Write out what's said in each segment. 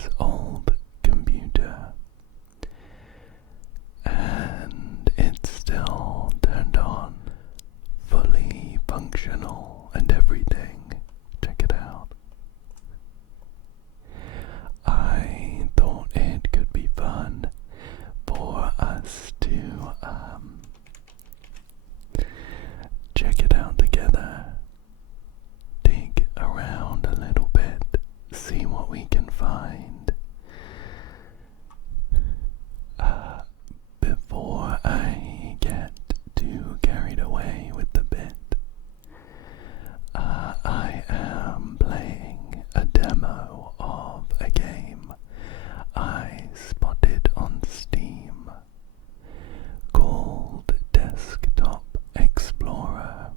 this old computer, and it's still turned on, fully functional and everything. Check it out. I thought it could be fun for us to check it out together, dig around a little bit, see what we can find. Before I get too carried away with the bit, I am playing a demo of a game I spotted on Steam called Desktop Explorer.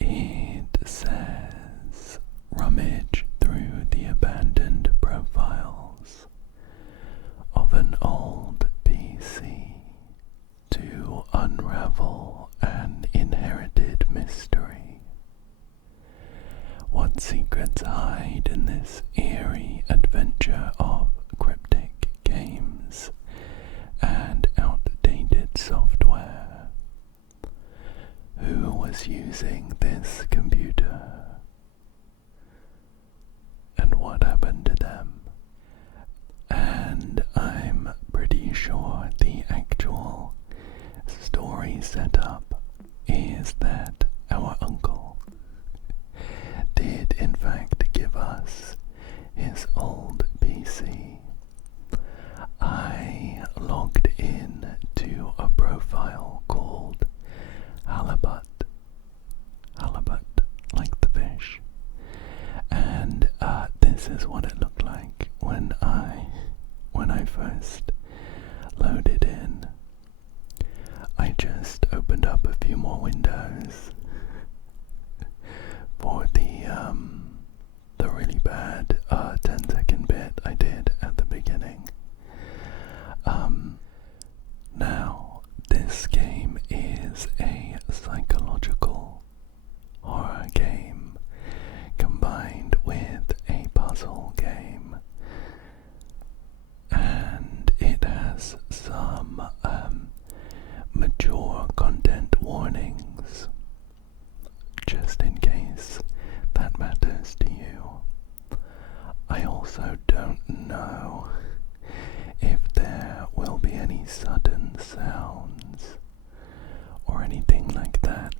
It says rummage through the abandoned profiles of an old PC to unravel an inherited mystery. What secrets hide in this eerie adventure of cryptic games and outdated software? Who was using this computer? And what happened to them? And I'm pretty sure the actual story setup is that our uncle did in fact give us his old PC. I logged in to a profile called Halibut, like the fish, and this is what it looked like when I first loaded in. I just opened up a few more windows for the really bad 10-second bit I did at the beginning. Now, this game is a psychological horror game combined with a puzzle game, and it has some mature content warnings, just in case that matters to you. I also don't know if there will be any sudden sounds or anything like that.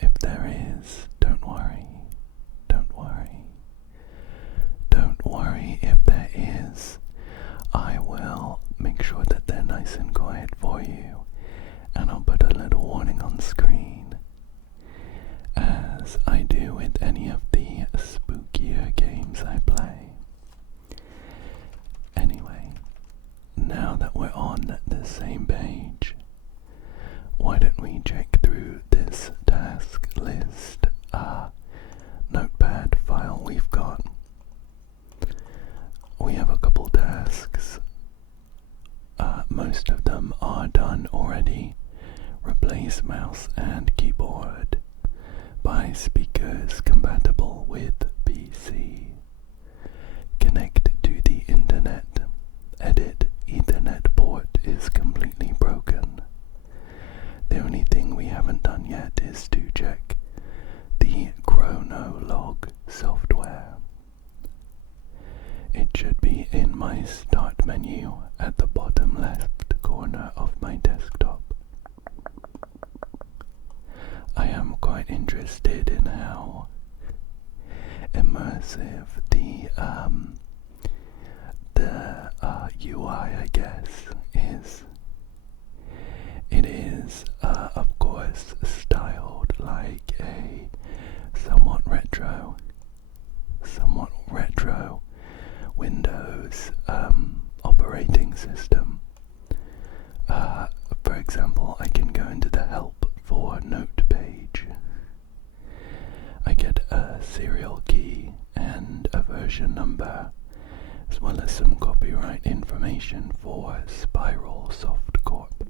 If there is, don't worry. Don't worry. Don't worry if there is. I will make sure that they're nice and quiet for you, and I'll put a little warning on screen, as I do with any of the spookier games I play. Anyway, now that we're on the same page, why don't we check through this task list notepad file we've got. We have a couple tasks. Most of them are done already. Replace mouse and keyboard. Buy speakers compatible with PC. Connect to the internet. Edit Ethernet port is completely broken. The only thing we haven't done yet is to check the chronolog software. It should be in my start menu at the bottom left corner of my desktop. I am quite interested in how immersive the UI, I guess, is. It is, of course, styled like a somewhat retro Windows operating system. For example, I can go into the help for note page. I get a serial key and a version number, as well as some copyright information for Spiral Soft Corp.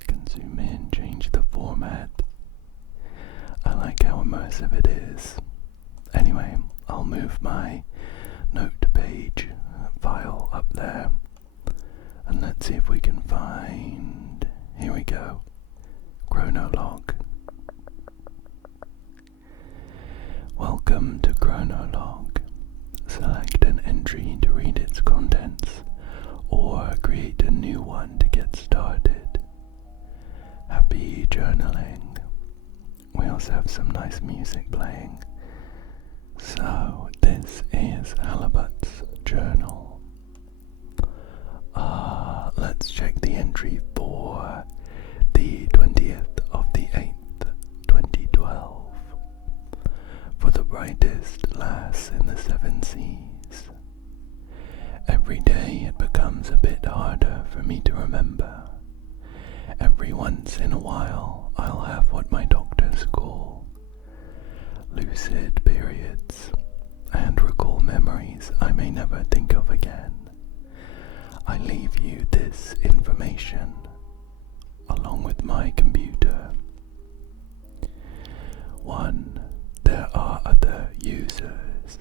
Can zoom in, change the format. I like how immersive it is. Anyway, I'll move my note page file up there, and let's see if we can find, here we go, Chronolog. Welcome to Chronolog. Select an entry to read its contents, or create a new one to get started. Happy journaling. We also have some nice music playing. So, this is Halibut's journal. Let's check the entry for the 20th of the 8th, 2012. For the brightest lass in the 7 seas. Every day it becomes a bit harder for me to remember. Every once in a while I'll have what my doctors call lucid periods and recall memories I may never think of again. I leave you this information along with my computer. 1. There are other users,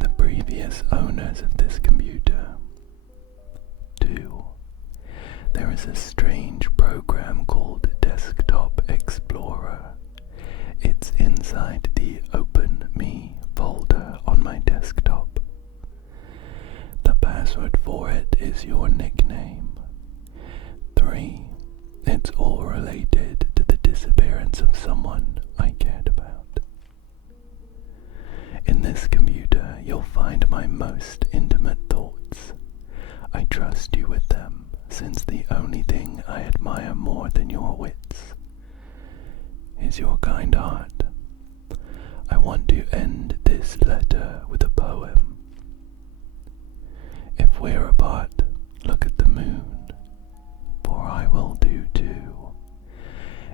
the previous owners of this computer. 2. There is a strange program called Desktop Explorer. It's inside the Open Me folder on my desktop. The password for it is your nickname. 3. It's all related to the disappearance of someone I cared about. In this computer, you'll find my most intimate thoughts. I trust you with them, since the only thing I admire more than your wits is your kind heart. I want to end this letter with a poem. If we're apart, look at the moon, for I will do too.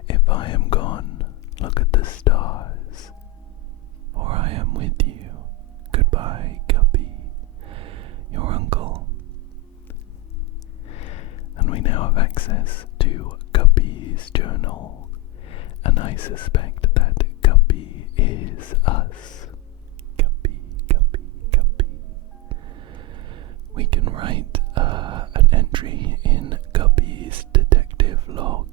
If I am gone, look at the stars, for I am with you. Goodbye, Guppy, your uncle. And we now have access to Guppy's journal, and I suspect that Guppy is us. Guppy, Guppy, Guppy. We can write an entry in Guppy's detective log.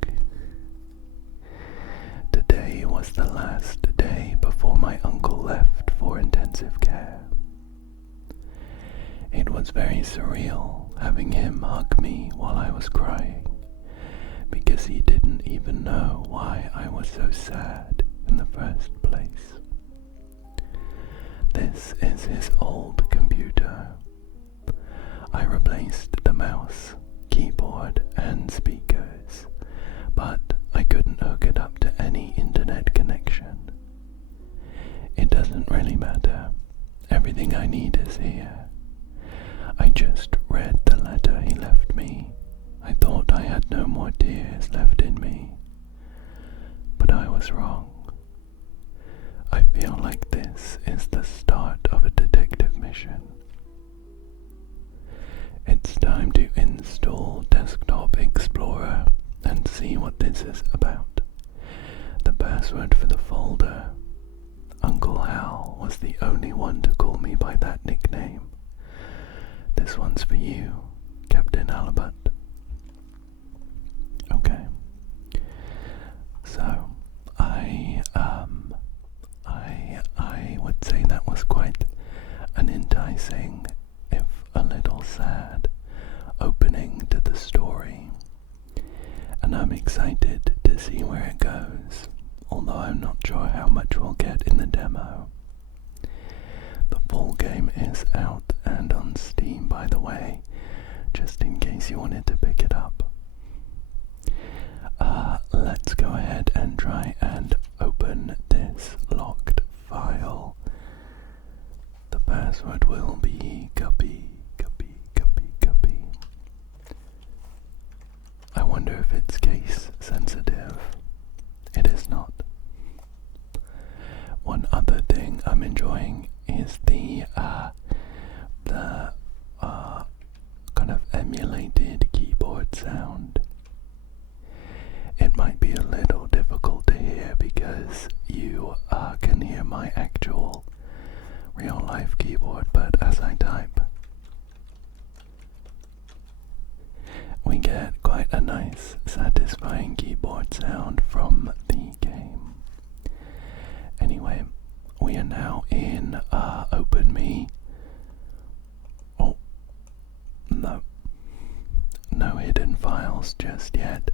Today was the last day before my uncle left for intensive care. It was very surreal having him hug me while I was crying, because he didn't even know why I was so sad in the first place. This is his old computer. I replaced the mouse, keyboard, and speakers, but I couldn't hook it up to any internet connection. It doesn't really matter. Everything I need is here. I just read the letter he left me. I thought I had no more tears left in me, but I was wrong. I feel like this is the start of a detective mission. It's time to install Desktop Explorer and see what this is about. The password for the folder. Uncle Hal was the only one to call me by that nickname. This one's for you, Captain Halibut. Okay. So, I would say that was quite an enticing, if a little sad, opening to the story. And I'm excited to see where it goes, although I'm not sure how much we'll get in the demo. The full game is out and on Steam, by the way, just in case you wanted to pick it up. Let's go ahead and try and open this locked file. The password will be Guppy, Guppy, Guppy, Guppy. I wonder if it's case sensitive. It is not. One other thing I'm enjoying is the kind of emulated keyboard sound. It might be a little live keyboard, but as I type, we get quite a nice, satisfying keyboard sound from the game. Anyway, we are now in OpenMe. Oh, no hidden files just yet.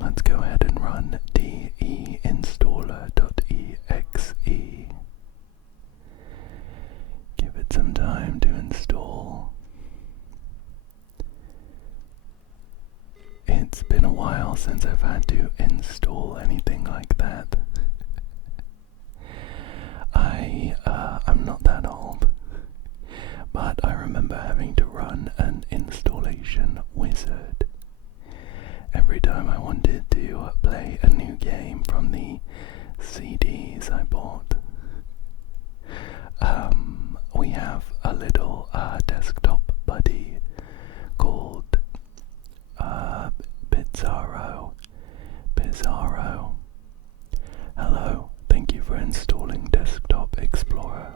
Let's go ahead and run deinstaller.exe. Give it some time to install. It's been a while since I've had to install anything like that. I'm not that old, but I remember having to run an installation wizard every time I wanted to play a new game from the CDs I bought. We have a little desktop buddy called Bizarro. Hello, thank you for installing Desktop Explorer.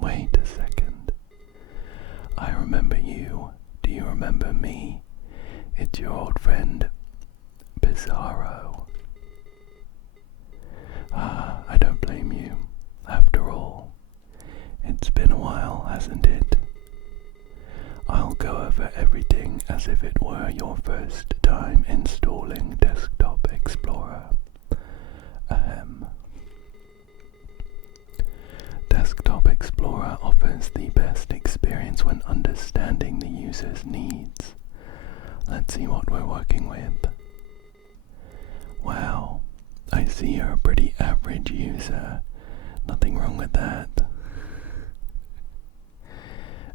Wait a second. I remember you. Do you remember me? It's your old friend, Bizarro. I don't blame you. After all, it's been a while, hasn't it? I'll go over everything as if it were your first time installing Desktop Explorer. Desktop Explorer offers the best experience when understanding the user's needs. Let's see what we're working with. Wow, I see you're a pretty average user. Nothing wrong with that.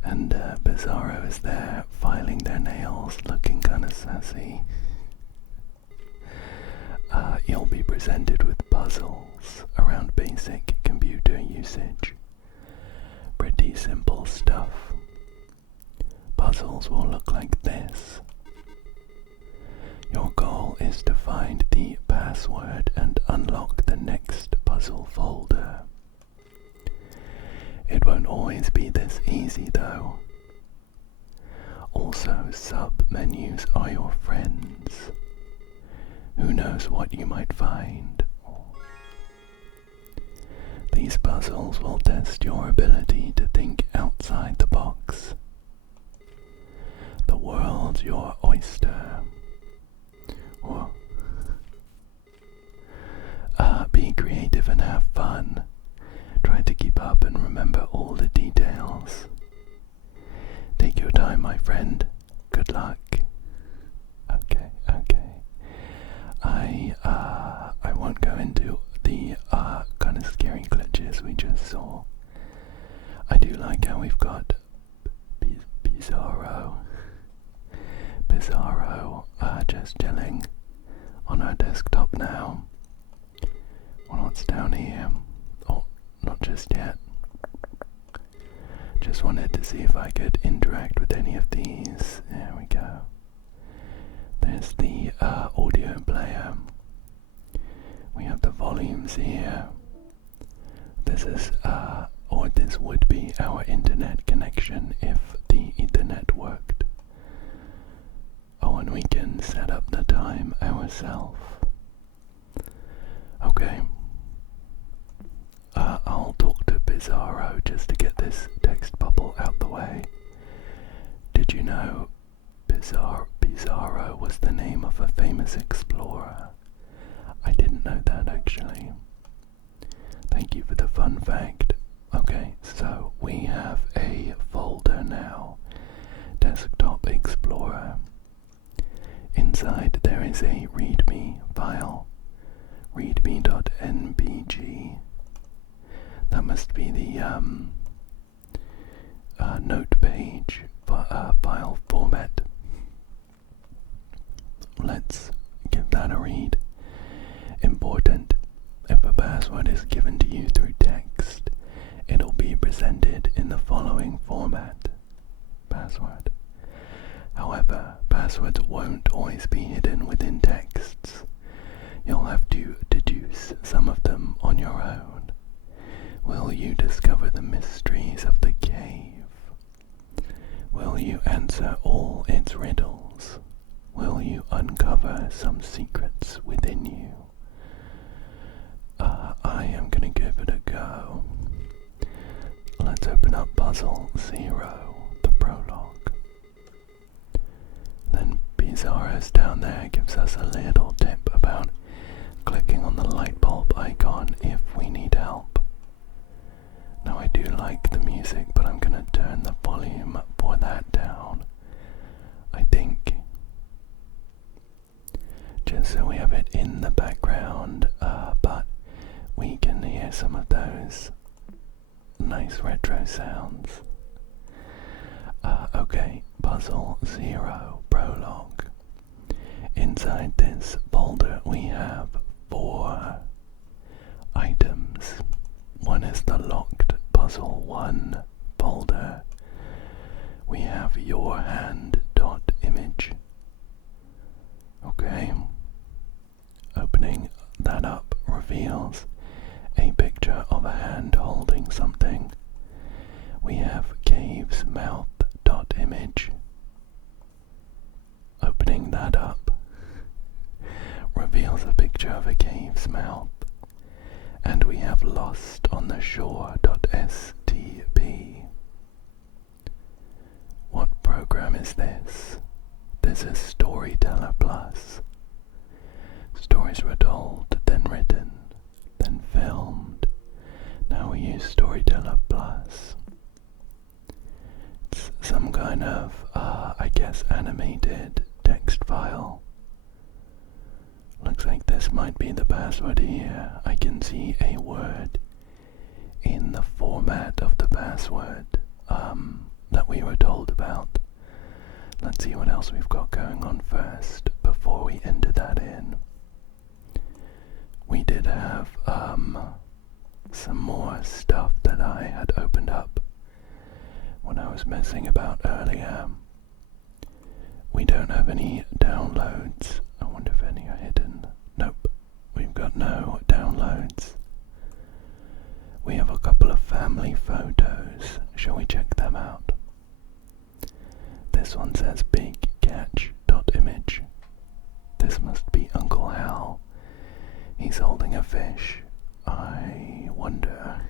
And Bizarro is there, filing their nails, looking kinda sassy. You'll be presented with puzzles around basic computer usage. Pretty simple stuff. Puzzles will look like this. Your goal is to find the password and unlock the next puzzle folder. It won't always be this easy though. Also, sub-menus are your friends. Who knows what you might find? These puzzles will test your ability to think outside the box. The world's your oyster. Be creative and have fun. Try to keep up and remember all the details. Take your time, my friend. Good luck. Okay. I won't go into the kind of scary glitches we just saw. I do like how we've got Bizarro just chilling on our desktop now. What's down here? Oh, not just yet. Just wanted to see if I could interact with any of these. There we go. There's the audio player. We have the volumes here. This is, or this would be our internet connection if the Ethernet worked. Oh, and we can set up the time ourselves. Okay. I'll talk to Bizarro just to get this text bubble out the way. Did you know Bizarro was the name of a famous explorer? I didn't know that actually. Thank you for the fun fact. Okay, so we have a folder now. Desktop Explorer. Inside there is a readme file. readme.nbg. That must be the note page file format. Let's give that a read. Important. If a password is given to you through text, it'll be presented in the following format. Password. However, passwords won't always be hidden within texts. You'll have to deduce some of them on your own. Will you discover the mysteries of the cave? Will you answer all its riddles? Will you uncover some secrets within you? I am going to give it a go. Let's open up Puzzle 0, the prologue. Then Bizarro's down there gives us a little tip about clicking on the light bulb icon if we need help. Now I do like the music, but I'm going to turn the volume for that down, I think, just so we have it in the background, but we can hear some of those nice retro sounds. Okay, Puzzle 0 prologue. Inside this folder we have 4 items. One is the locked Puzzle 1 folder. We have your hand.image. Okay. Opening that up reveals a picture of a hand holding something. We have cave's mouth.image. Opening that up reveals a picture of a cave's mouth. And we have lost on the shore.stp. What program is this? This is Storyteller Plus. Stories were told, then written, then filmed. Now we use Storyteller Plus. It's some kind of, I guess, animated text file. Looks like this might be the password here. I can see a word in the format of the password that we were told about. Let's see what else we've got going on first before we enter that in. We did have some more stuff that I had opened up when I was messing about earlier. We don't have any downloads. I wonder if any are hidden. Nope, we've got no downloads. We have a couple of family photos. Shall we check them out? This one says big catch.image. This must be Uncle Hal. He's holding a fish. I wonder.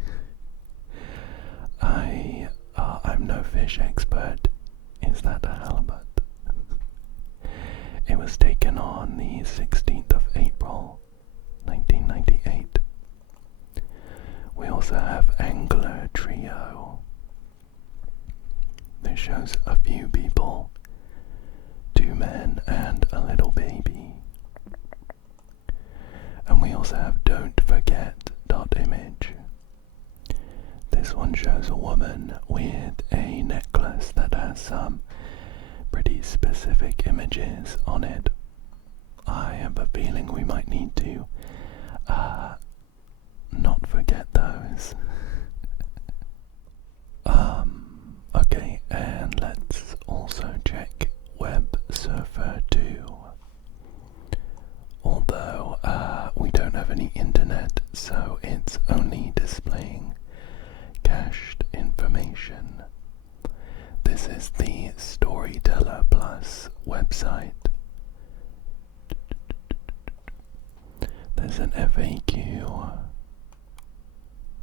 I'm no fish expert. Is that a halibut? It was taken on the 16th of April, 1998. We also have Angler Trio. This shows a few people, 2 men and a little baby. And we also have Don't Forget.image. This one shows a woman with a necklace that has some pretty specific images on it. I have a feeling we might need to not forget those. Okay, and let's also check Web Surfer 2. Although we don't have any internet, so it's only displaying cached information. This is the Storyteller Plus website. There's an FAQ.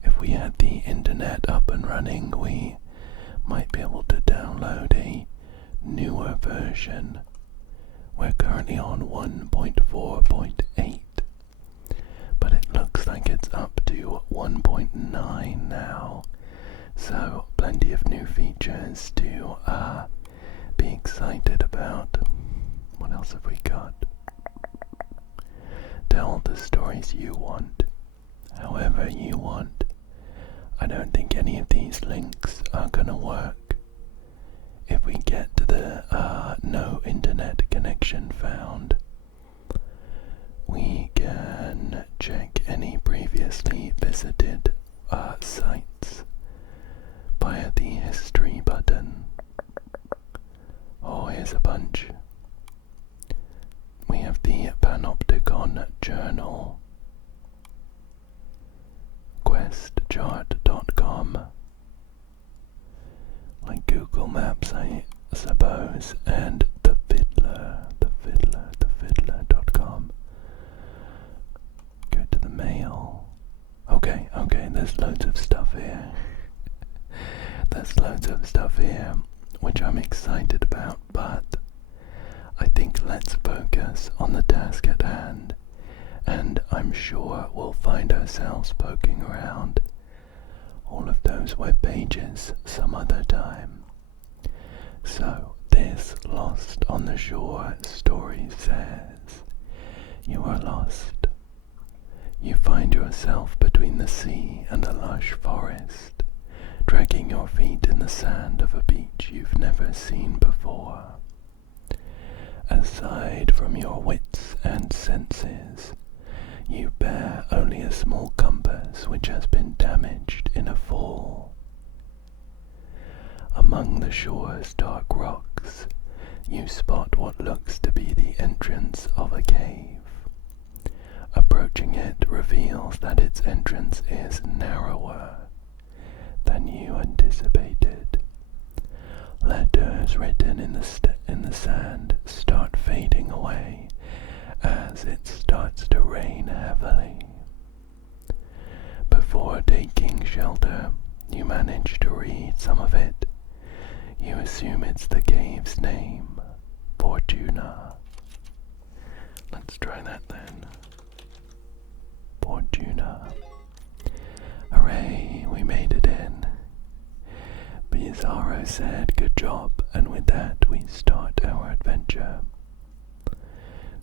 If we had the internet up and running, we might be able to download a newer version. We're currently on 1.4.8, but it looks like it's up to 1.9 now, so plenty of new features to be excited about. What else have we got? Tell the stories you want, however you want. I don't think any of these links are gonna work. If we get to the no internet connection found, we can check any previously visited sites via the history button. Oh, here's a bunch. We have the Panopticon Journal, questchart.com, news and thefiddler.com. Go to the mail. Okay, there's loads of stuff here. There's loads of stuff here, which I'm excited about, but I think let's focus on the task at hand, and I'm sure we'll find ourselves poking around all of those web pages some other time. So, this Lost on the Shore story says, you are lost. You find yourself between the sea and a lush forest, dragging your feet in the sand of a beach you've never seen before. Aside from your wits and senses, you bear only a small compass which has been damaged in a fall. Among the shore's dark rocks, you spot what looks to be the entrance of a cave. Approaching it reveals that its entrance is narrower than you anticipated. Letters written in the sand start fading away as it starts to rain heavily. Before taking shelter, you manage to read some of it. You assume it's the cave's name, Fortuna. Let's try that then. Fortuna. Hooray, we made it in. Bizarro said, good job, and with that we start our adventure.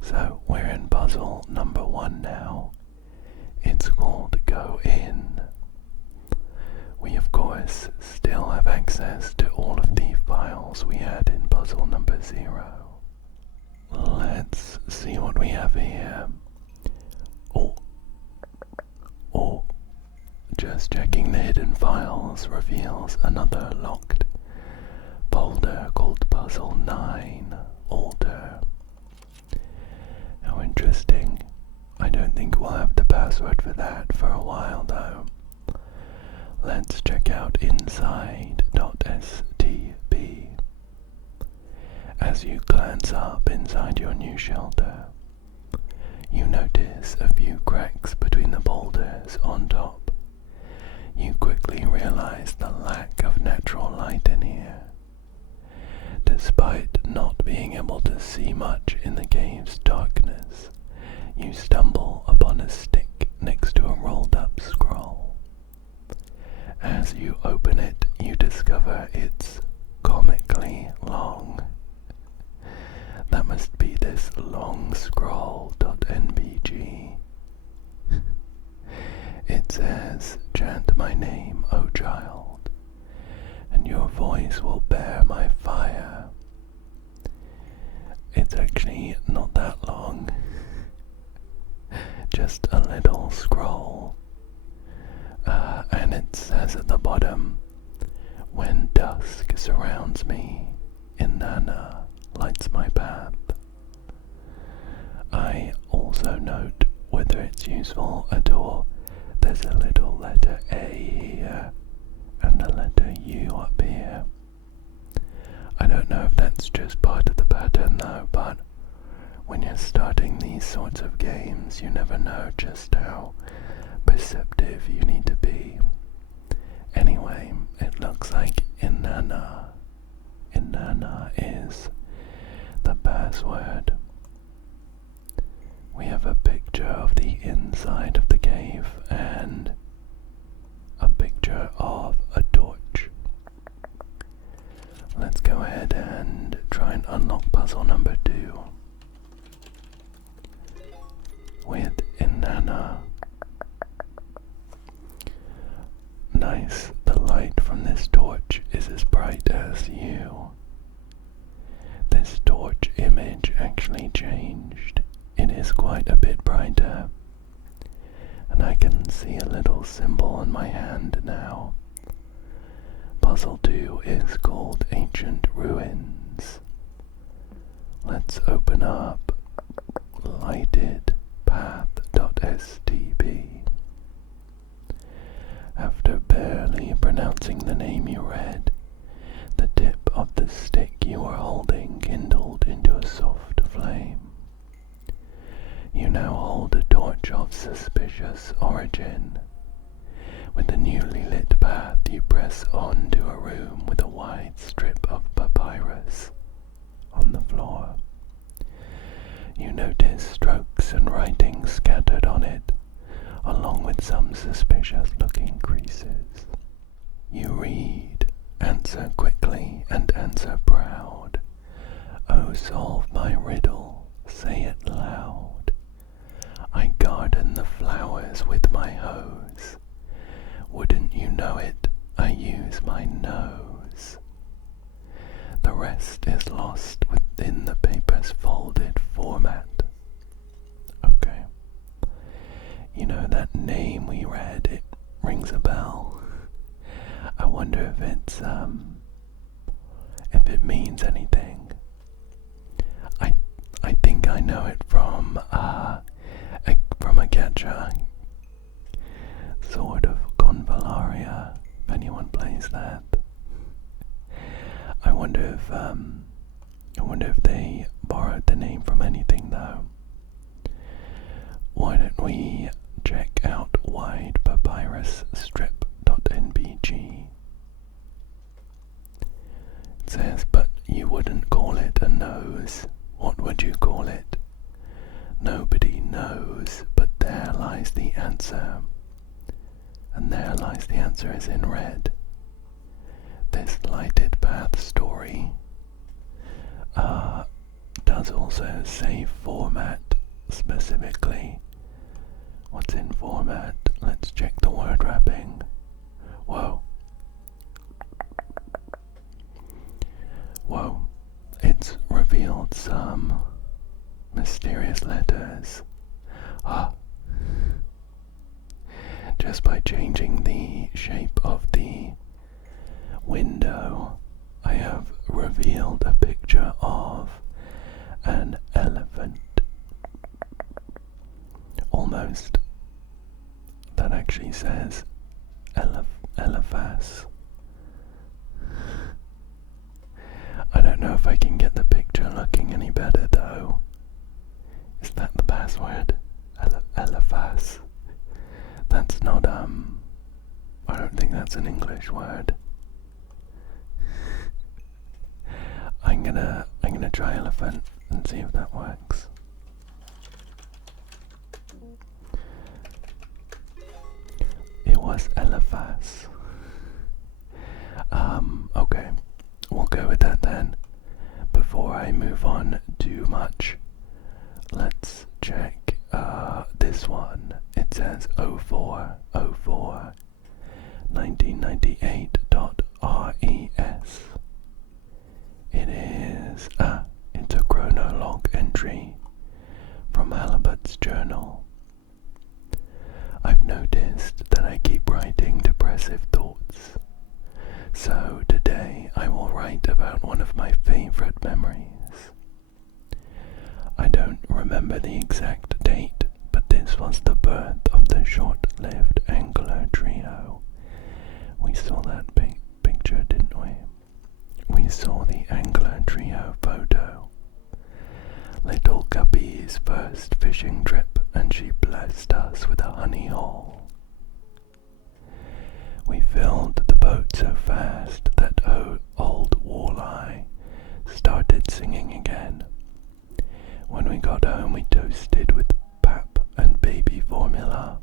So, we're in puzzle number 1 now. It's called Go In. We of course still have access to all of the files we had in puzzle number 0. Let's see what we have here. Just checking the hidden files reveals another locked folder called Puzzle 9 Alter. How interesting. I don't think we'll have the password for that for a while though. Let's check out inside.stb. As you glance up inside your new shelter, you notice a few cracks between the boulders on top. You quickly realize the lack of natural light in here. Despite not being able to see much in the cave's darkness, you stumble upon a stick next to a rolled up scroll. As you open it, you discover it's comically long. That must be this long scroll.nbg. It says, chant my name, O child, and your voice will bear my fire. It's actually not that long, just a little scroll. And it says at the bottom, when dusk surrounds me, Inanna lights my path. I also note, whether it's useful at all, there's a little letter A here and a letter U up here. I don't know if that's just part of the pattern though, but when you're starting these sorts of games, you never know just how perceptive you need to be. Anyway, it looks like Inanna. Inanna is the password. We have a picture of the inside of the cave and a picture of a torch. Let's go ahead and try and unlock puzzle number 2 with Inanna. Nice, the light from this torch is as bright as you. This torch image actually changed. It is quite a bit brighter, and I can see a little symbol on my hand now. Puzzle 2 is called Ancient Ruins. Let's open up lightedpath.stb. After barely pronouncing the name you read, the tip of the stick you are holding suspicious origin. With the newly lit path, you press on to a room with a wide strip of papyrus on the floor. You notice strokes and writing scattered on it, along with some suspicious-looking creases. You read, "Answer quickly and answer proud. Oh, solve my riddle, say it loud. I garden the flowers with my hose. Wouldn't you know it, I use my nose." The rest is lost within the paper's folded format. Okay. You know that name we read, it rings a bell. I wonder if it means anything. I think I know it from a gacha, sort of convallaria, if anyone plays that. I wonder if they borrowed the name from anything though. Why don't we check out widepapyrusstrip.nbg. It says, "But you wouldn't call it a nose. What would you call it? Nobody knows, but there lies the answer." And there lies the answer is in red. This lighted path story does also say format specifically. What's in format? Let's check the word wrapping. Whoa. Whoa. It's revealed some mysterious letters. Just by changing the shape of the window, I have revealed a picture of an elephant. Almost. That actually says Eliphas. I don't know if I can get the picture looking any better though. Is that the password? Eliphas. That's not, I don't think that's an English word. I'm gonna try elephant and see if that works. It was Eliphas. Okay, we'll go with that then. Before I move on too much, let's check this one. It says 0404 1998.res. It is it's a chronolog entry from Halibut's journal. I've noticed that I keep writing depressive thoughts, so today I will write about one of my favorite memories. I don't remember the exact date, but this was the birth of the short-lived Angler trio. We saw that picture, didn't we? We saw the Angler trio photo. Little Guppy's first fishing trip, and she blessed us with a honey haul. We filled the boat so fast that old Walleye started singing again. When we got home, we toasted with pap and baby formula.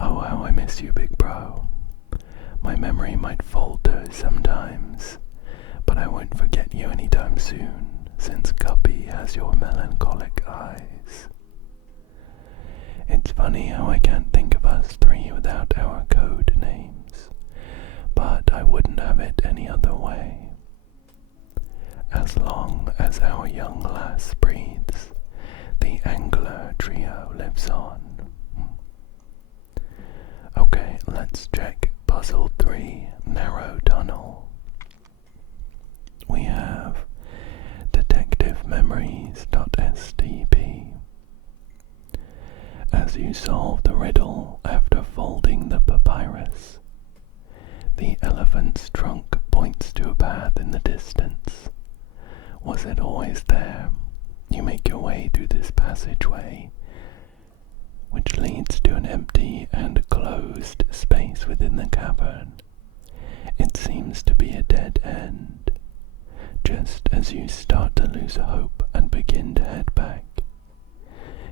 Oh, how I miss you, big bro. My memory might falter sometimes, but I won't forget you anytime soon, since Guppy has your melancholic eyes. It's funny how I can't think of us three without our code names, but I wouldn't have it any other way. As long as our young lass breathes, the Angler trio lives on. Okay, let's check puzzle 3, narrow tunnel. We have detectivememories.stp. As you solve the riddle after folding the papyrus, the elephant's trunk points to a path in the distance. Was it always there? You make your way through this passageway which leads to an empty and closed space within the cavern. It seems to be a dead end. Just as you start to lose hope and begin to head back,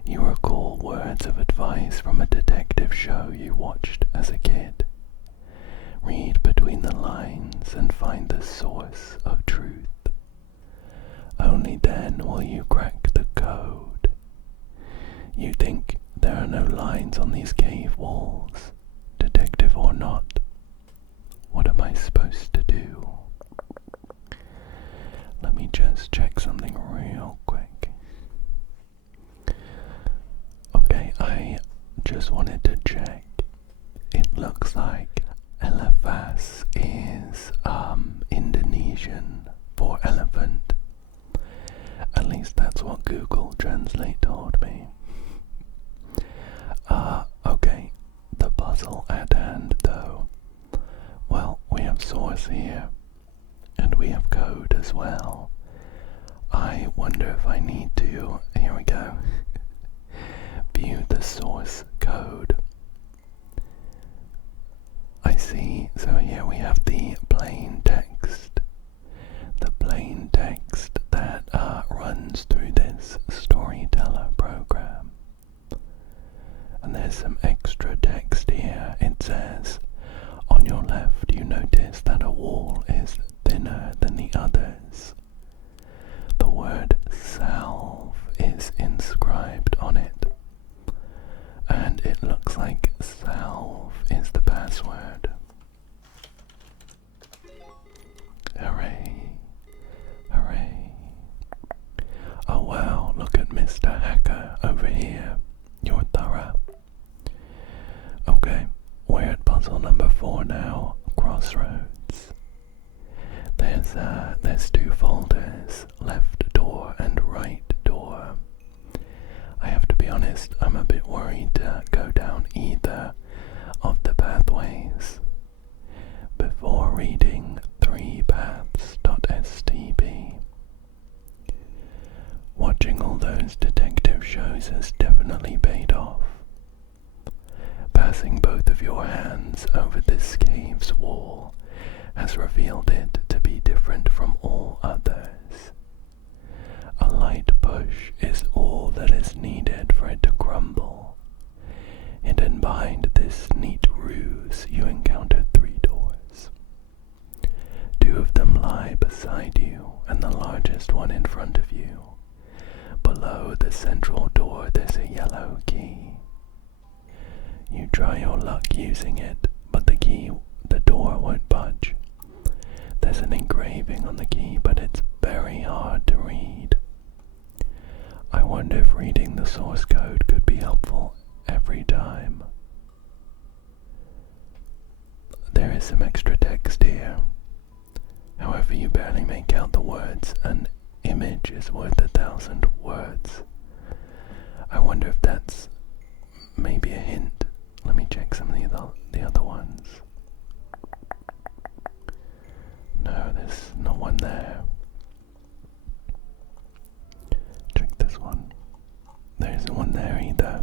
you recall words of advice from a detective show you watched as a kid. Read between the lines and find the source of truth. Only then will you crack the code. You think there are no lines on these cave walls, detective or not. What am I supposed to do? Let me just check something real quick. Okay, I just wanted to check. It looks like Elefas is Indonesian for elephant. At least that's what Google Translate told me. Okay, the puzzle at hand though. Well, we have source here, and we have code as well. I wonder if I need to, here we go, view the source code. I see, so here we have the plain text. The plain text that runs through this storyteller program. And there's some extra text here. It says, on your left you notice that a wall is thinner than the others. The word salve is inscribed on it. And it looks like salve is the password. Hooray. Hooray. Oh wow, look at Mr. Hacker over here. You're thorough. Okay, we're at puzzle number 4 now, Crossroads. There's 2 folders, left door and right door. I have to be honest, I'm a bit worried to go down either of the pathways before reading 3paths.stb. Watching all those detective shows has definitely paid off. Passing both of your hands over this cave's wall has revealed it to be different from all others. A light push is all that is needed for it to crumble. Hidden behind this neat ruse, you encounter 3 doors. 2 of them lie beside you, and the largest one in front of you. Below the central door there's a yellow key. You try your luck using it, but the door won't budge. There's an engraving on the key, but it's very hard to read. I wonder if reading the source code could be helpful every time. There is some extra text here. However, you barely make out the words. An image is worth 1,000 words. I wonder if that's maybe a hint. Let me check some of the other ones. No, there's not one there. Check this one. There isn't one there either.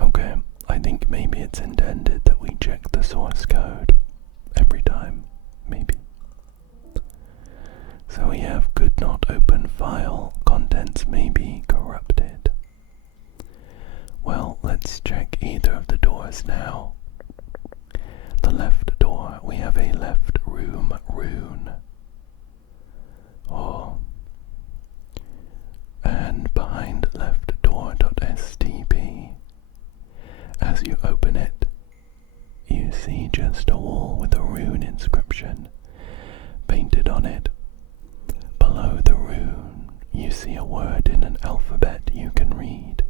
Okay, I think maybe it's intended that we check the source code every time. Maybe. So we have could not open file, contents may be corrupted. Well, let's check either of the doors now. The left door, we have a left room rune. Oh. And behind left door.stb, as you open it, you see just a wall with a rune inscription painted on it. Below the rune, you see a word in an alphabet you can read.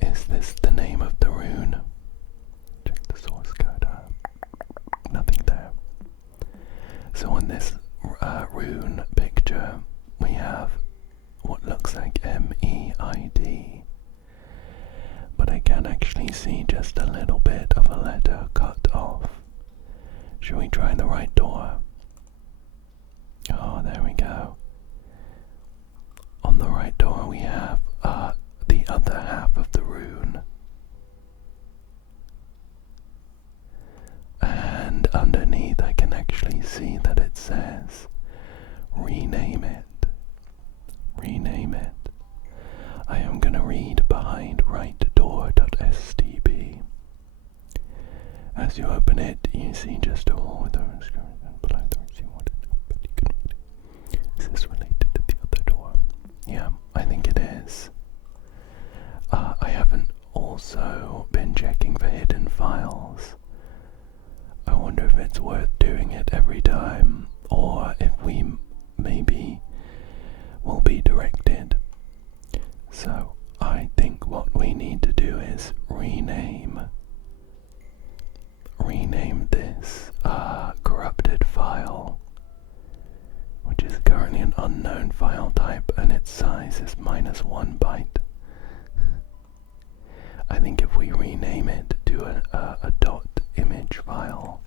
Is this the name of the rune? Check the source code out. Nothing there. So on this rune picture, we have what looks like MEID. But I can actually see just a little bit of a letter cut off. Should we try the right door? Oh, there we go. On the right door we have the other half of the rune. as you open it, you see just a wall with a screen and below the what but you can read it. Is this related to the other door? Yeah, I think it is. I haven't also been checking for hidden files. I wonder if it's worth doing it every time, or if we maybe will be directed. So I think what we need to do is rename this corrupted file, which is currently an unknown file type, and its size is -1 byte. I think if we rename it to a .image file,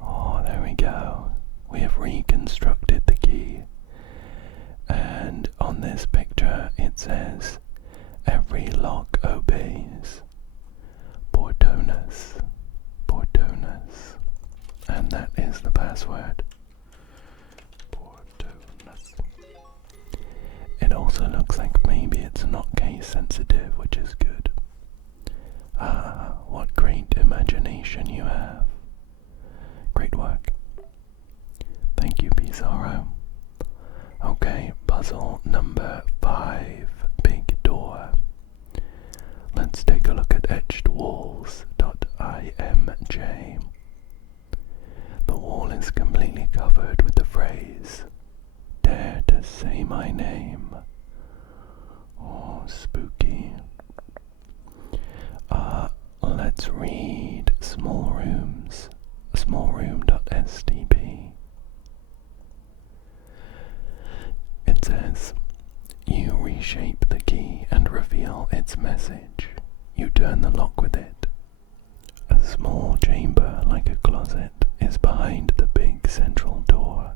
oh, there we go. We have reconstructed the key, and on this picture it says, "Every lock obeys. Portonus, Portonus," and that is the password. Portonus. It also looks like maybe it's not case sensitive, which is good. Ah, what great imagination you have. Great work. Thank you, Pizarro. Okay, puzzle number 5, big door. Let's take a look at etched walls.imj. The wall is completely covered with the phrase, "Dare to say my name." Oh, spooky. Let's read small rooms. Smallroom.stb. It says, "You reshape the key and reveal its message. You turn the lock with it. A small chamber like a closet is behind the big central door.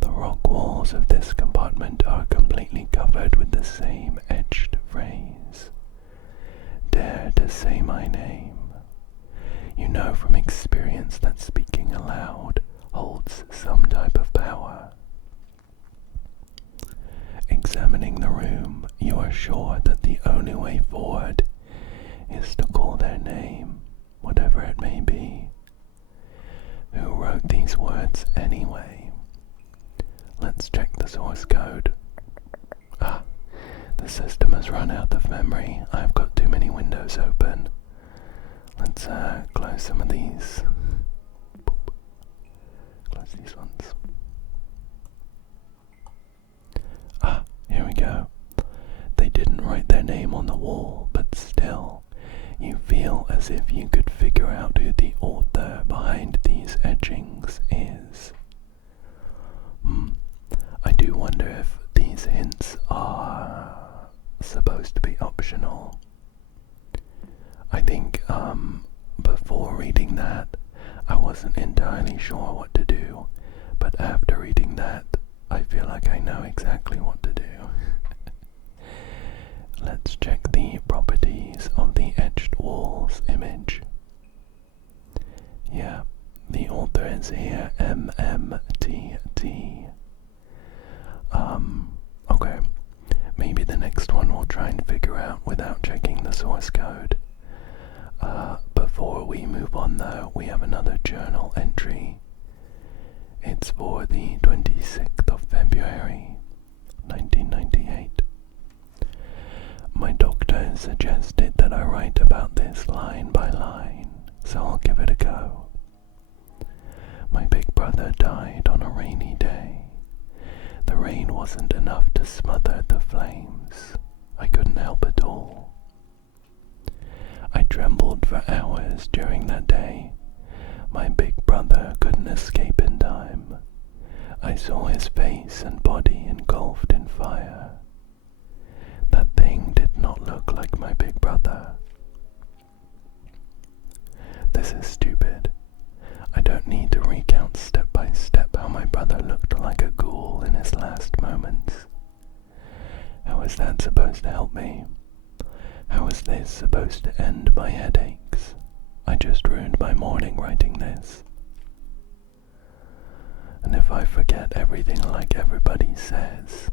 The rock walls of this compartment are completely covered with the same etched phrase. Dare to say my name. You know from experience that speaking aloud holds some type of power. Examining the room, you are sure that the only way forward is to call their name, whatever it may be. Who wrote these words anyway? Let's check the source code. Ah, the system has run out of memory. I've got too many windows open. Let's close some of these. Close these ones. Ah, here we go. They didn't write their name on the wall, but still, you feel as if you could figure out who the author behind these etchings is. I do wonder if these hints are supposed to be optional. I think before reading that, I wasn't entirely sure what to do, but after reading that, I feel like I know exactly what to do. Let's check the properties of the etched walls image. Yeah, the author is here, MMTT. Okay, maybe the next one we'll try and figure out without checking the source code. Before we move on though, we have another journal entry. It's for the 26th of February, 1998. My doctor suggested that I write about this line by line, so I'll give it a go. My big brother died on a rainy day. The rain wasn't enough to smother the flames. I couldn't help at all. I trembled for hours during that day. My big brother couldn't escape in time. I saw his face and body engulfed in fire. That thing did not look like my big brother. This is stupid. I don't need to recount step by step how my brother looked like a ghoul in his last moments. How is that supposed to help me? How is this supposed to end my headaches? I just ruined my morning writing this. And if I forget everything like everybody says,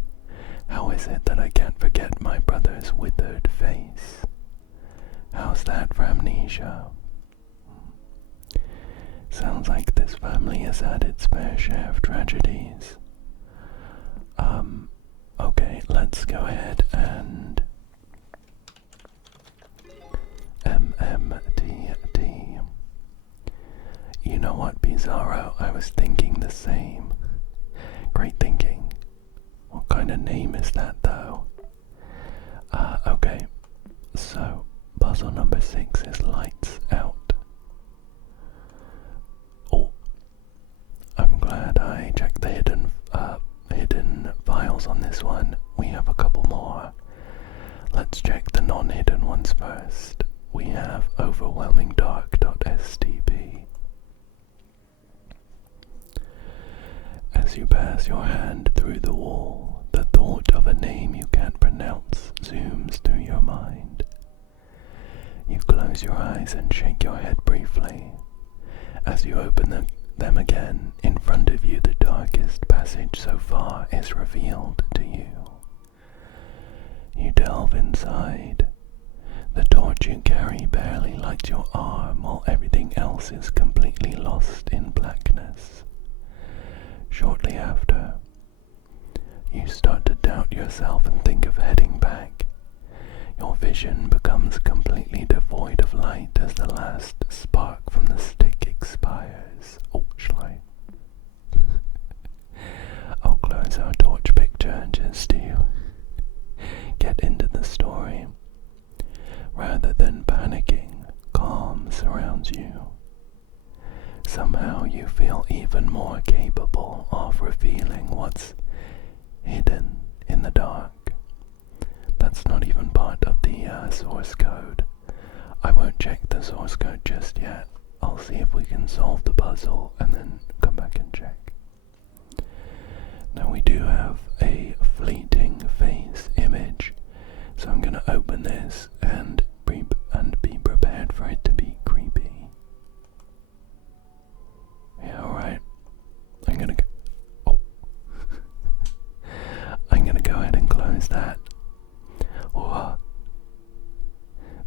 how is is it that I can't forget my brother's withered face? How's that for amnesia? Sounds like this family has had its fair share of tragedies. Okay, let's go ahead and MMTT. You know what, Bizarro? I was thinking the same. Great thinking. What kind of name is that, though? Okay, so puzzle number 6 is lights out. Oh, I'm glad I checked the hidden files on this one. We have a couple more. Let's check the non-hidden ones first. We have overwhelmingdark.stp. As you pass your hand through the wall, the thought of a name you can't pronounce zooms through your mind. You close your eyes and shake your head briefly. As you open them again, in front of you the darkest passage so far is revealed to you. You delve inside. The torch you carry barely lights your arm while everything else is completely lost in blackness. Shortly after, you start to doubt yourself and think of heading back. Your vision becomes completely devoid of light as the last spark from the stick expires. Oh, Schlein. I'll close our torch picture just to get into the story. Rather than panicking, calm surrounds you. Somehow you feel even more capable of revealing what's hidden in the dark. That's not even part of the source code. I won't check the source code just yet. I'll see if we can solve the puzzle and then come back and check. Now we do have a fleeting face image, so I'm going to open this and be prepared for it to be creepy. Yeah, alright. I'm gonna go. Oh. I'm gonna go ahead and close that. Oh.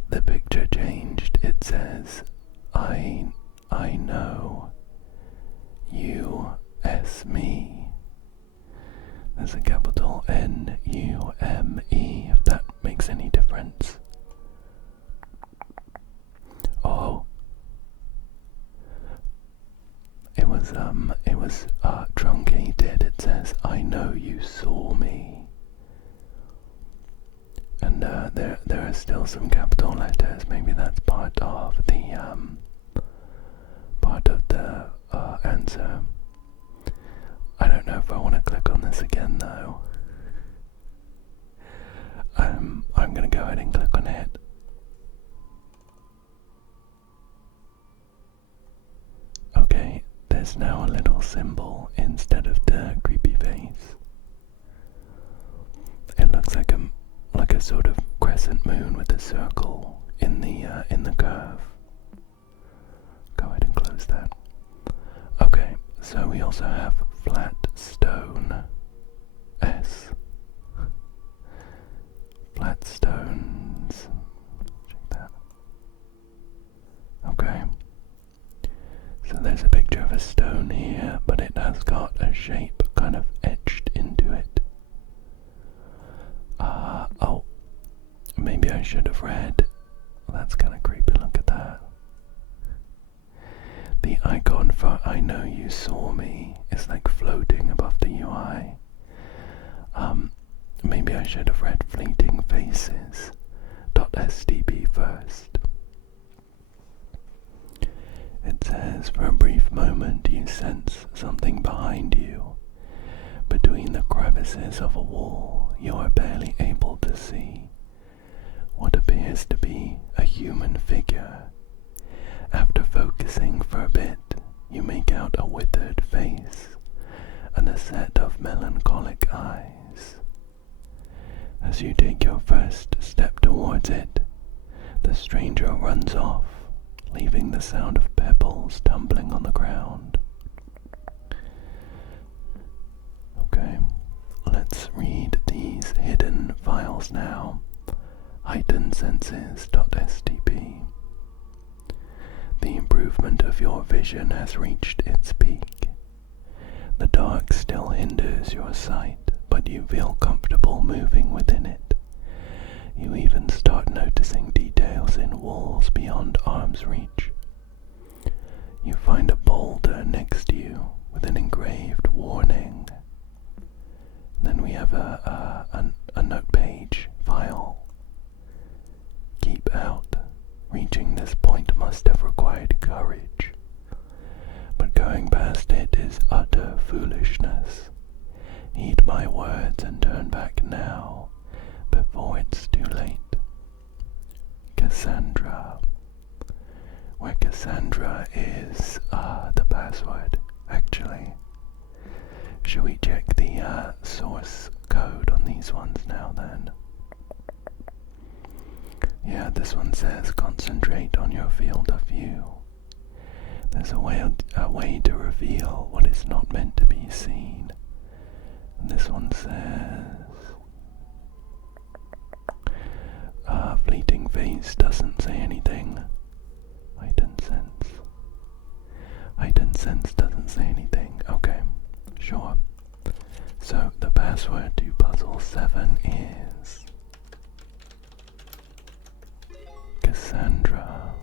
The picture changed. It says, I know. You, S, me. There's a capital N-U-M-E, if that makes any difference. Oh. It was truncated. It says, I know you saw me. And there are still some capital letters. Maybe that's part of the answer. I don't know if I want to click on this again though. I'm gonna go ahead and click on it. Okay, there's now a little symbol instead of the creepy face. It looks like a sort of crescent moon with a circle in the curve. Go ahead and close that. Okay, so we also have flat stone S. Flat stones. Check that. Okay. So there's a picture of a stone here, but it has got a shape kind of etched into it. Oh. Maybe I should have read. That's kind of creepy, look at that. The icon for I know you saw me is like floating above the UI. Maybe I should have read fleeting faces.stb first. It says, for a brief moment you sense something behind you. Between the crevices of a wall, you are barely able to see what appears to be a human figure. After focusing for a bit, you make out a withered face and a set of melancholic eyes. As you take your first step towards it, the stranger runs off, leaving the sound of pebbles tumbling on the ground. Okay, let's read these hidden files now. heightenedsenses.stp. The improvement of your vision has reached its peak. The dark still hinders your sight, but you feel comfortable moving within it. You even start noticing details in walls beyond arm's reach. You find a boulder next to you with an engraved warning. Then we have a note page file. Keep out. Reaching this point must have required courage. But going past it is utter foolishness. Heed my words and turn back now, before it's too late. Cassandra. Where Cassandra is the password, actually. Should we check the source code on these ones now then? Yeah, this one says concentrate on your field of view. There's a way to reveal what is not meant to be seen. And this one says fleeting phase doesn't say anything. Heightened sense doesn't say anything. Okay, sure. So the password to puzzle 7 is Cassandra.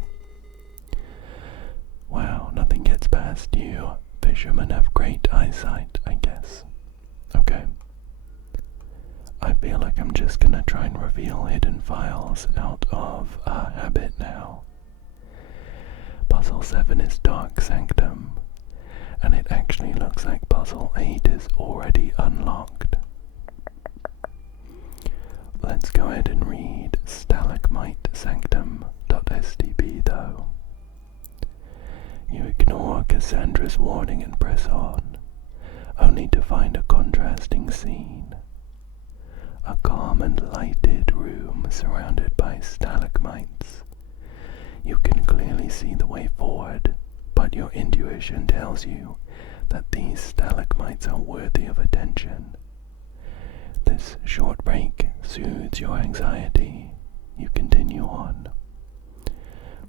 Wow, nothing gets past you. Fishermen have great eyesight, I guess. Okay. I feel like I'm just gonna try and reveal hidden files out of habit now. Puzzle 7 is Dark Sanctum, and it actually looks like puzzle 8 is already unlocked. Let's go ahead and read stalagmitesanctum.stp though. You ignore Cassandra's warning and press on, only to find a contrasting scene. A calm and lighted room surrounded by stalagmites. You can clearly see the way forward, but your intuition tells you that these stalagmites are worthy of attention. This short break soothes your anxiety. You continue on.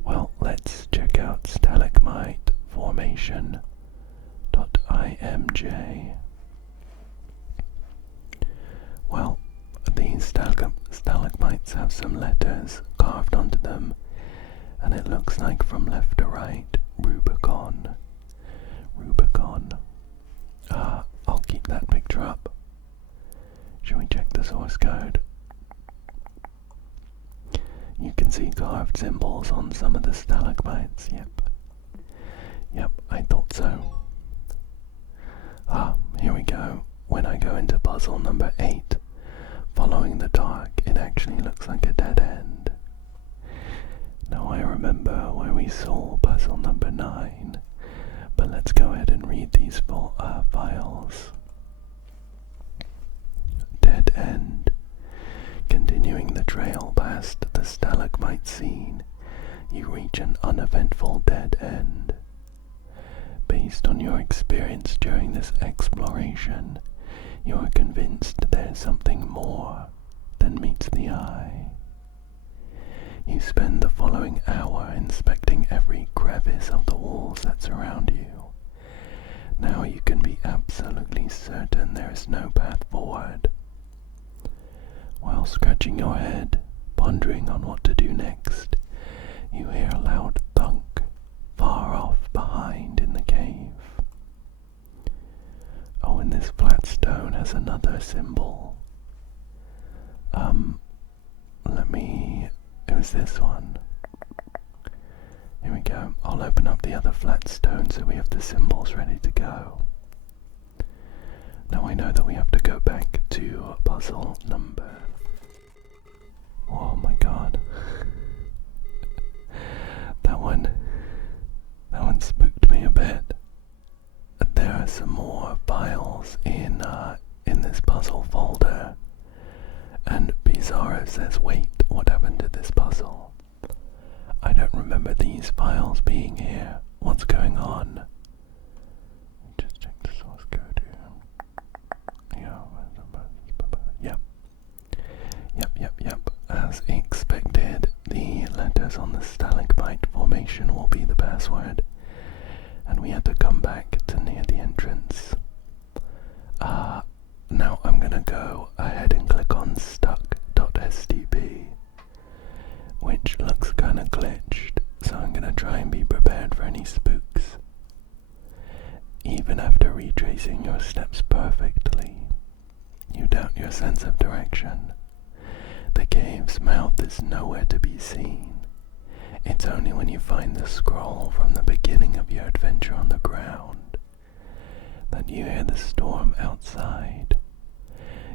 Well, let's check out stalagmite formation.img. Well, these stalagmites have some letters carved onto them, and it looks like from left to right, Rubicon. I'll keep that picture up. Shall we check the source code? You can see carved symbols on some of the stalagmites. Yep, I thought so. Here we go. When I go into puzzle number 8, following the dark, it actually looks like a dead end. Now I remember where we saw puzzle number 9, but let's go ahead and read these full files. Dead end. Continuing the trail past the stalagmite scene, you reach an uneventful dead end. Based on your experience during this exploration, you are convinced there's something more than meets the eye. You spend the following hour inspecting every crevice of the walls that surround you. Now you can be absolutely certain there is no path forward. While scratching your head, pondering on what to do next, you hear a loud thunk far off behind in the cave. Oh, and this flat stone has another symbol. It was this one. Here we go. I'll open up the other flat stone so we have the symbols ready to go. Now I know that we have to go back to puzzle number... Oh my god. That one spooked me a bit. There are some more files in this puzzle folder. And Bizarro says, wait, what happened to this puzzle? I don't remember these files being here. What's going on? Just check the source code here. says on the stalagmite formation will be the password, and we had to come back to near the entrance. Now I'm gonna go ahead and click on stuck.stb, which looks kinda glitched, so I'm gonna try and be prepared for any spooks. Even after retracing your steps perfectly, you doubt your sense of direction. The cave's mouth is nowhere to be seen. It's only when you find the scroll from the beginning of your adventure on the ground that you hear the storm outside.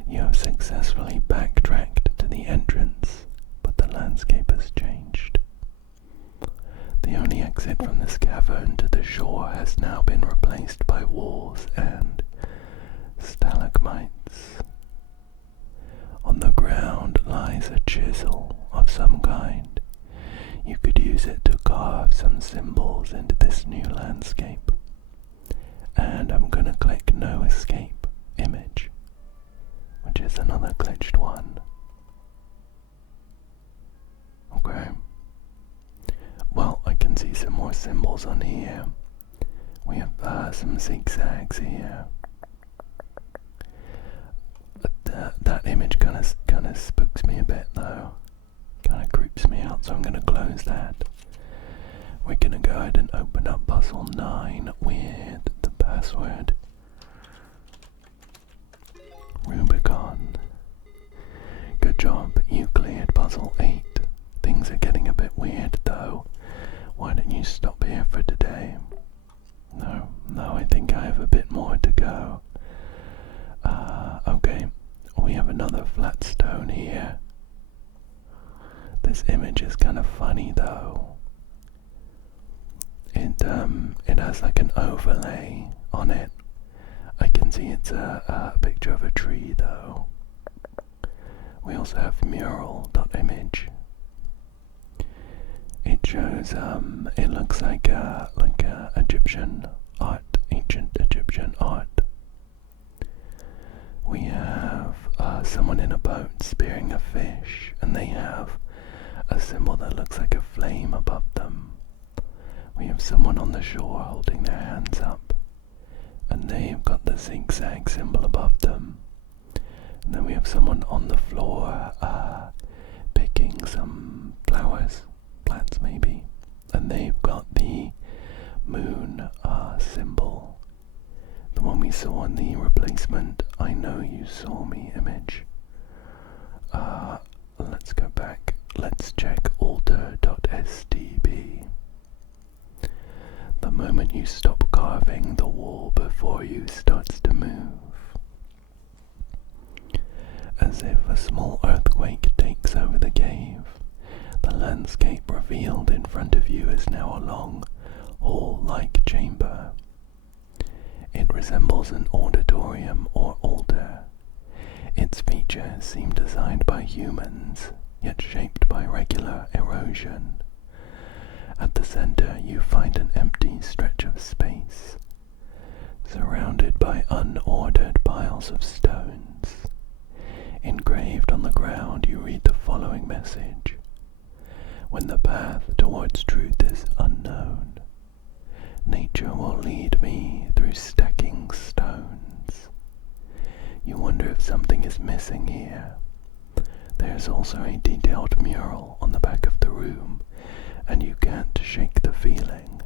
You have successfully backtracked to the entrance, but the landscape has changed. The only exit from this cavern to the shore has now been replaced by walls and stalagmites. On the ground lies a chisel of some kind. You could use it to carve some symbols into this new landscape. And I'm gonna click no escape image, which is another glitched one. Okay. Well, I can see some more symbols on here. We have some zigzags here. That image kinda spooks me a bit though. Kinda creeps me out, so I'm gonna close that. We're gonna go ahead and open up puzzle 9 with the password Rubicon. Good job, you cleared puzzle 8. Things are getting a bit weird though. Why don't you stop here for today? No, I think I have a bit more to go. Okay, we have another flat stone here. This image is kind of funny though. It has like an overlay on it. I can see it's a picture of a tree though. We also have mural.image. It shows it looks like Egyptian art, ancient Egyptian art. We have someone in a boat spearing a fish, and they have a symbol that looks like a flame above them. We have someone on the shore holding their hands up, and they've got the zigzag symbol above them. And then we have someone on the floor picking some flowers, plants maybe, and they've got the moon symbol, the one we saw in the replacement I know you saw me image. Let's go back. Let's check alter.stb. The moment you stop carving, the wall before you starts to move. As if a small earthquake takes over the cave, the landscape revealed in front of you is now a long, hall-like chamber. It resembles an auditorium or altar. Its features seem designed by humans, yet shaped by regular erosion. At the center you find an empty stretch of space, surrounded by unordered piles of stones. Engraved on the ground you read the following message: when the path towards truth is unknown, nature will lead me through stacking stones. You wonder if something is missing here. There's also a detailed mural on the back of the room, and you can't shake the feeling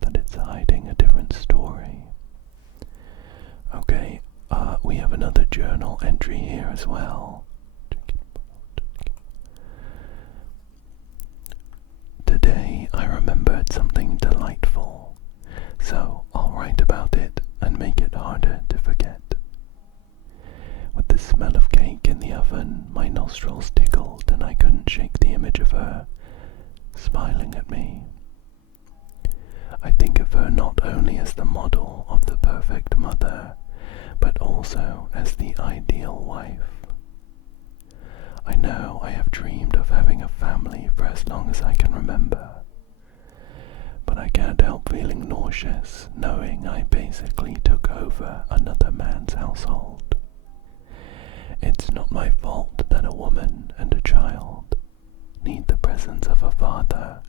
that it's hiding a different story. Okay, we have another journal entry here as well. Today I remembered something delightful, so I'll write about it and make it harder to forget. With the smell of cake in the oven, my nostrils tickled and I couldn't shake the image of her smiling at me. I think of her not only as the model of the perfect mother, but also as the ideal wife. I know I have dreamed of having a family for as long as I can remember, but I can't help feeling nauseous knowing I basically took over another man's household. It's not my fault that a woman and a child need the presence of a father.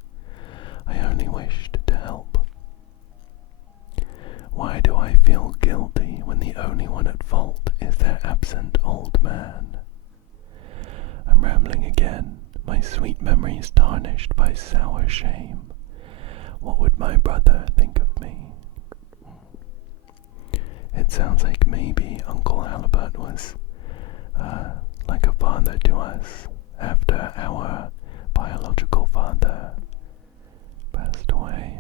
I only wished to help. Why do I feel guilty when the only one at fault is their absent old man? I'm rambling again, my sweet memories tarnished by sour shame. What would my brother think of me? It sounds like maybe Uncle Halibut was like a father to us after our biological father passed away.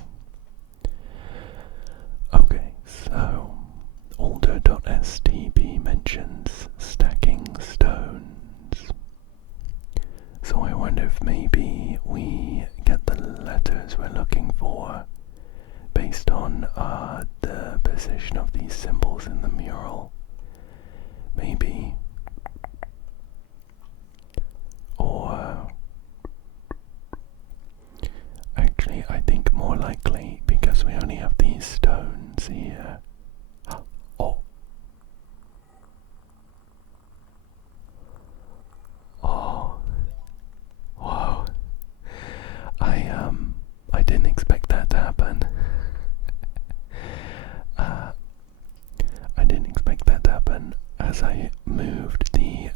Okay, so Alder.stb mentions stacking stones. So I wonder if maybe we get the letters we're looking for based on the position of these symbols in the mural. Maybe. Or actually I think more likely, because we only have these stones here. Oh. Oh. Wow. I didn't expect that to happen. I didn't expect that to happen. As I moved the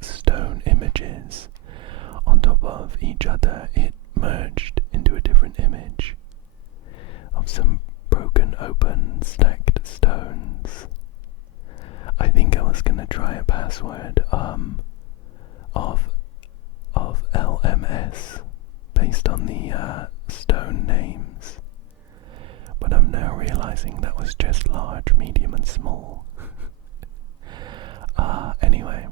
stone images on top of each other, it merged into a different image of some broken open stacked stones. I think I was gonna try a password of LMS based on the stone names, but I'm now realizing that was just large, medium and small. Anyway,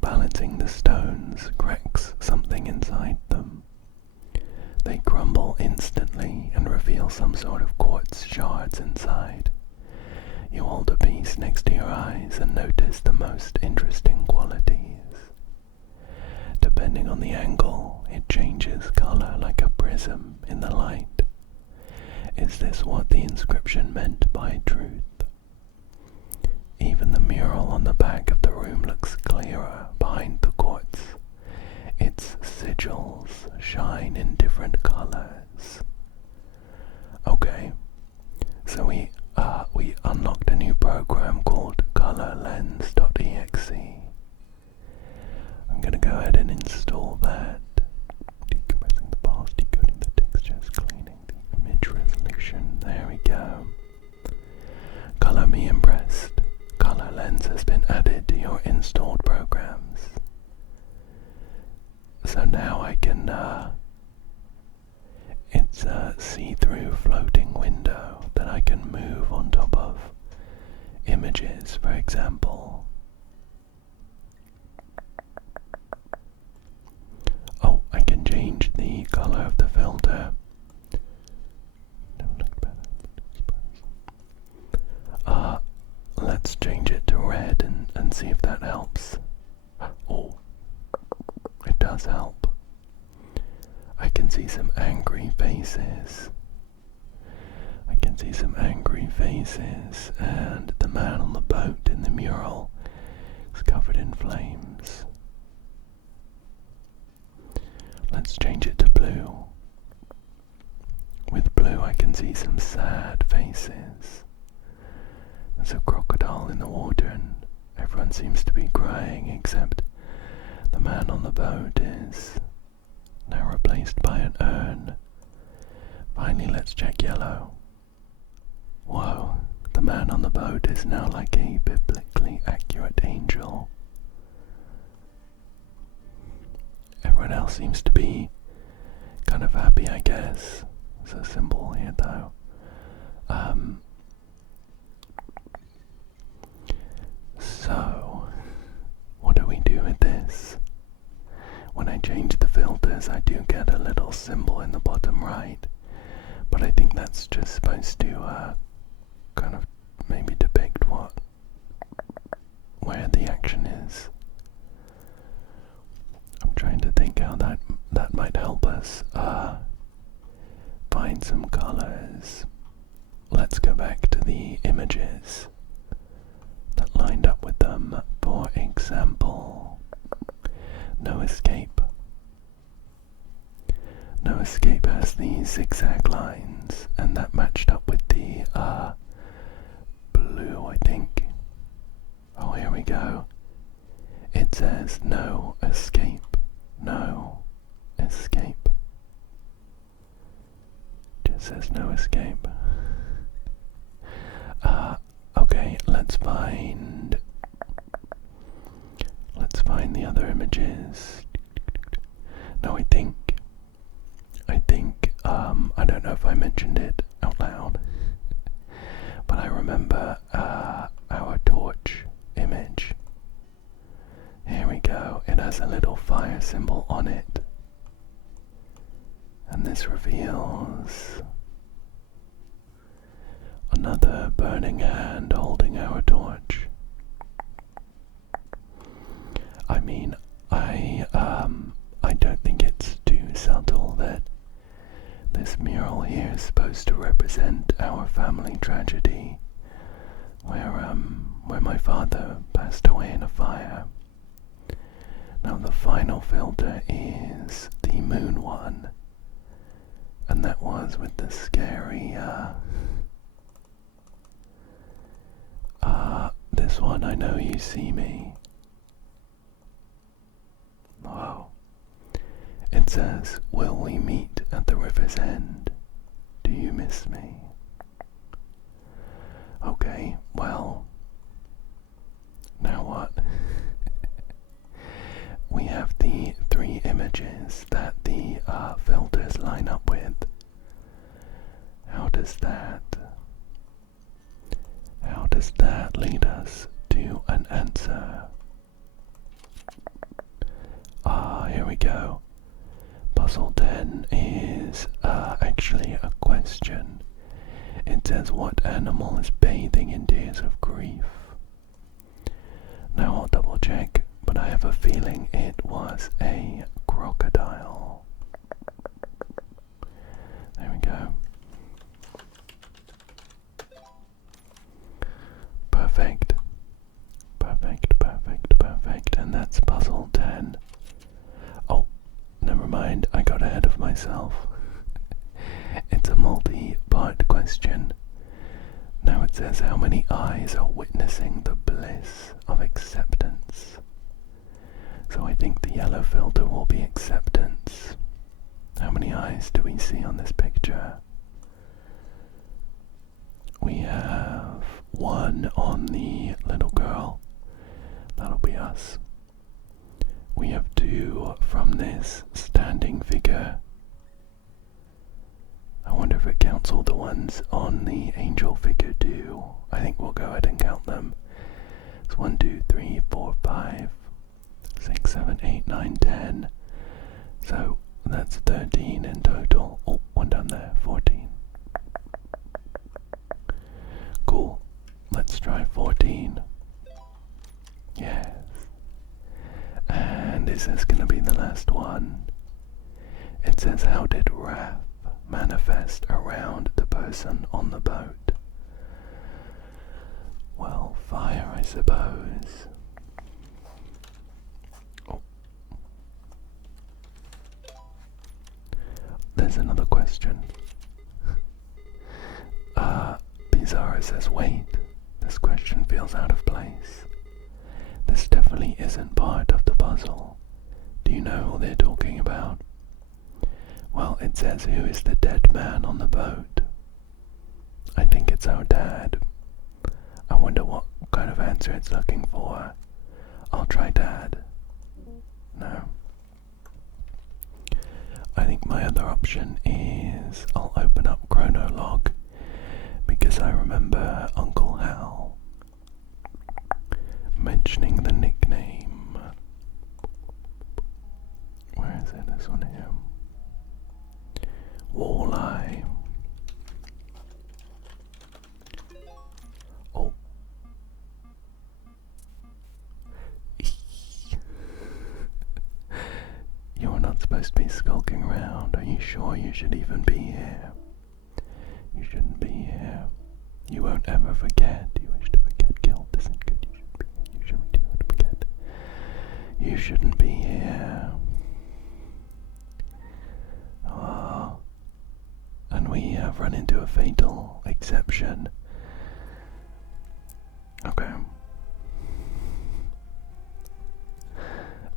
balancing the stones cracks something inside them. They crumble instantly and reveal some sort of quartz shards inside. You hold a piece next to your eyes and notice the most interesting qualities. Depending on the angle, it changes color like a prism in the light. Is this what the inscription meant by truth? Even the mural on the back of the room looks clearer behind the quartz. Its sigils shine in different colors. Okay, so we unlocked a new program called colorlens.exe. I'm gonna go ahead and install that. Decompressing the files, decoding the textures, cleaning the image resolution. There we go. Color me impressed. Color Lens has been added to your installed programs. So now I can, it's a see-through floating window that I can move on top of images, for example. Oh, I can change the color of the filter. Let's change it to red and see if that helps. Oh, it does help. I can see some angry faces. I can see some angry faces, and the man on the boat in the mural is covered in flames. Let's change it to blue. With blue I can see some sad faces. There's a crocodile in the water and everyone seems to be crying except the man on the boat is now replaced by an urn. Finally, let's check yellow. Whoa, the man on the boat is now like a biblically accurate angel. Everyone else seems to be kind of happy, I guess. There's a symbol here though. So, what do we do with this? When I change the filters, I do get a little symbol in the bottom right, but I think that's just supposed to kind of maybe depict where the action is. I'm trying to think how that might help us find some colors. Let's go back to the images that lined up with them. For example, no escape. no escape has these zigzag lines, and that matched up with the blue, I think. Oh, here we go. It says no escape. No escape. Just says no escape. Okay, let's find the other images. No, I think I don't know if I mentioned it out loud, but I remember our torch image. Here we go. It has a little fire symbol on it, and this reveals another burning hand holding our torch. I mean, I don't think it's too subtle that this mural here is supposed to represent our family tragedy, where my father passed away in a fire. Now the final filter is the moon one, and that was with the scary, this one, I know you see me. Wow. It says, will we meet at the river's end? Do you miss me? Okay, well, now what? We have the three images that the filters line up with. How does that lead us to an answer? Here we go. Puzzle 10 is actually a question. It says, what animal is bathing in tears of grief? Now I'll double check, but I have a feeling it was a crocodile. There we go. Perfect. Perfect, perfect, perfect. And that's puzzle 10. Oh, never mind, I got ahead of myself. It's a multi-part question. Now it says, how many eyes are witnessing the bliss of acceptance? So I think the yellow filter will be acceptance. How many eyes do we see on this picture? We have one on the little girl. That'll be us. We have two from this standing figure. I wonder if it counts all the ones on the angel figure too. I think we'll go ahead and count them. It's 1, 2, 3, 4, 5, 6, 7, 8, 9, 10. So that's 13 in total. Oh, one down there, 14. Cool. Let's try 14. Yes. And is this gonna be the last one? It says, how did wrath manifest around the person on the boat? Well, fire, I suppose. Oh. There's another question. Bizarra says, wait, this question feels out of place. This definitely isn't part of the puzzle. Do you know who they're talking about? Well, it says, who is the dead man on the boat? I think it's our dad. I wonder what kind of answer it's looking for. I'll try dad. No. I think my other option is I'll open up Chronolog, because I remember Uncle Hal mentioning the nickname. Where is it? This one here. Walleye. Oh. You're not supposed to be skulking around. Are you sure you should even be here? You shouldn't be here. You won't ever forget. You wish to forget. Guilt isn't good. You shouldn't be here. You shouldn't want to forget. You shouldn't be here. Oh. I've run into a fatal exception. Okay.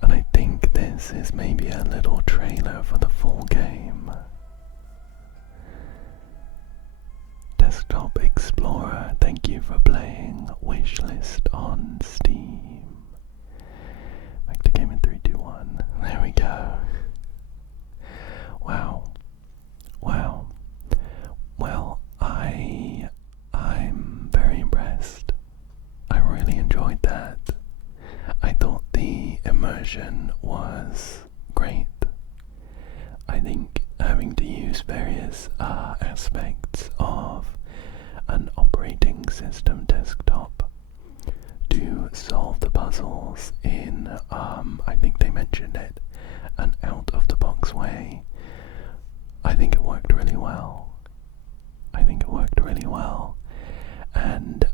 And I think this is maybe a little trailer for the full game. Desktop Explorer, thank you for playing. Wishlist on Steam. Back to game in 3, 2, 1. There we go. Wow. Wow. Well, I'm very impressed. I really enjoyed that. I thought the immersion was great. I think having to use various aspects of an operating system desktop to solve the puzzles in, I think they mentioned it, an out-of-the-box way, I think it worked really well. And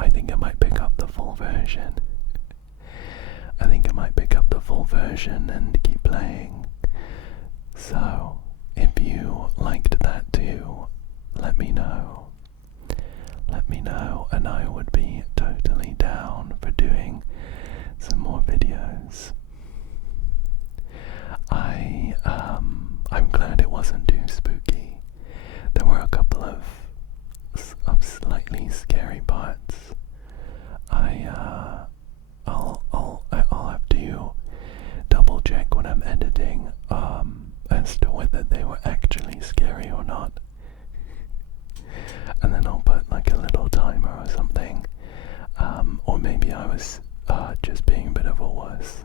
I think I might pick up the full version. And keep playing. So, if you liked that too, let me know. And I would be totally down for doing some more videos. I'm glad it wasn't too spooky. There were a couple of slightly scary parts. I'll have to double check when I'm editing as to whether they were actually scary or not. And then I'll put like a little timer or something. Or maybe I was just being a bit of a wuss.